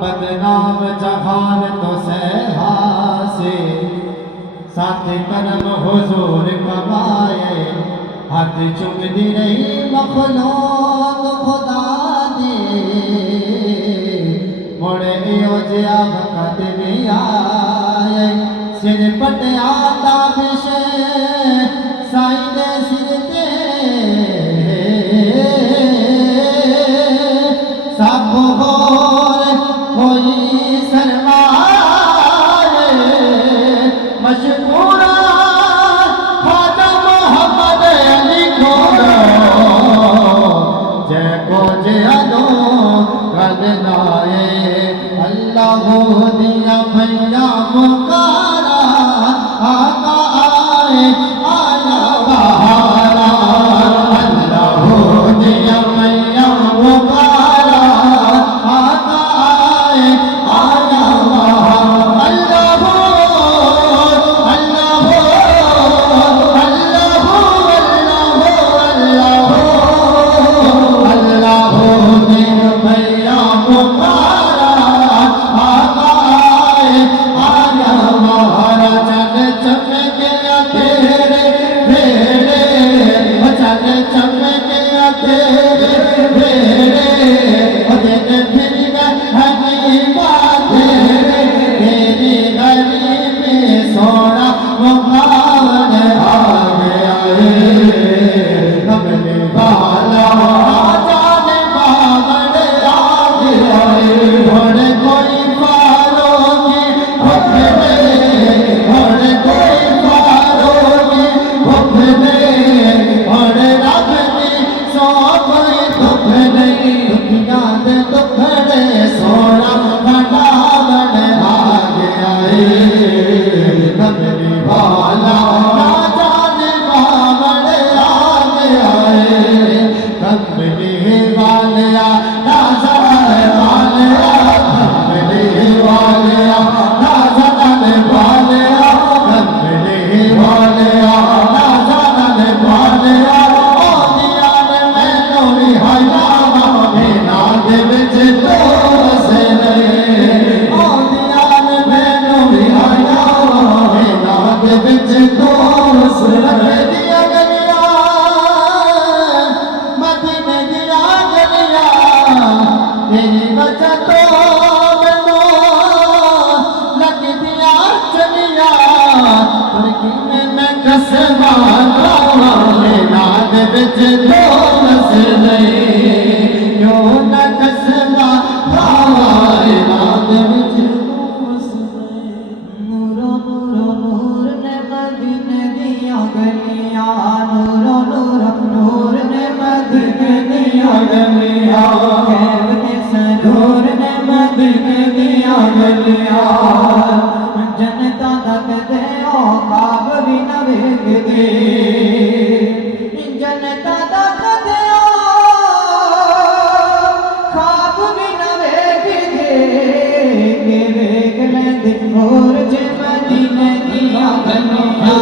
बदनाम जहान तो से साथ करम हुजूर कमाए हाथ चुमदी रही मखलूक खुदा दे मुड़े ओजिया वक़्त भी आए सिर पटिया दा विषे साईं दे सिर ते सब होर कोई सरमाए मशहूरा ख्वाजा मोहम्मद अली को जय को जय दो हो दिया भैया पुकारा आका आए आया बहारा अल्लाह हो दिया भैया पुकारा आका आए आया बहारा अल्लाह हो अल्लाह हो अल्लाह हो अल्लाह हो अल्लाह हो दिया भैया पुकारा आका आए आया बहारा चल चमके तेरे भेड़े चल चमके तेरे भेड़े दिन फिर गई बातें तेरी गली में सोना मुखावन आ गया कमले वाला जाने बावन आ गया घोड़े कोई पारो की भूख दे घोड़े कोई पारो की भूख दे घोड़े रब की सौ कोई दुख नहीं दुखिया दे दुखड़े सोना भंडावन आ गया कमले वाला जाने बावन आ गया कमले वाला नाज़र वाला कमले वाला नाज़र वाला कमले वाला नाज़र वाला ओ दिया ने मैनू भी हया मेरा दे विच दोस नहीं ओ दिया ने मैनू भी हया मेरा दे विच दोस नहीं दिया गलियां मदीने दिया गलियां तेरी वजह तो मैनू लगदियां चलियां पर किवें मैं कसमा खावां मेरा दे विच दोस नहीं क्यों न कसमा खावां मेरा दे विच दोस नहीं नूरो नूरो नूर ने मदीने दिया गलियां नूरो नूरो नूर ने मदीने दिया गलियां कहते सरूर ने मदीने दिया गलियां जनता तक दे ओ ख्वाब भी न वेखदे जनता तक दे ओ ख्वाब भी न वेखदे के वेख लेंदे होर जे मदीने दिया गलियां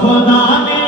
खुदा ने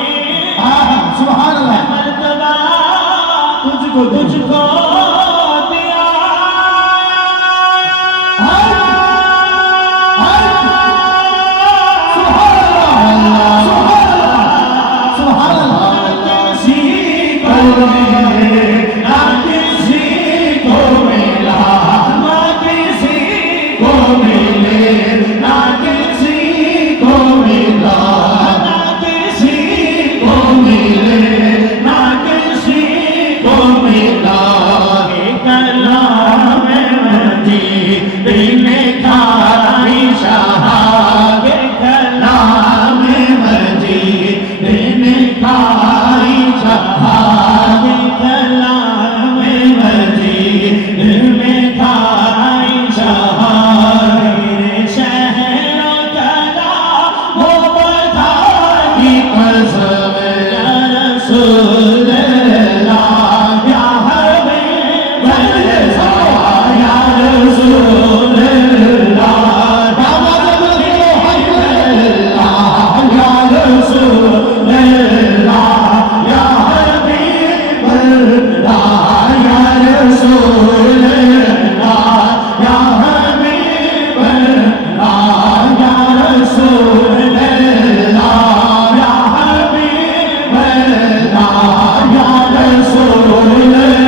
या रसूल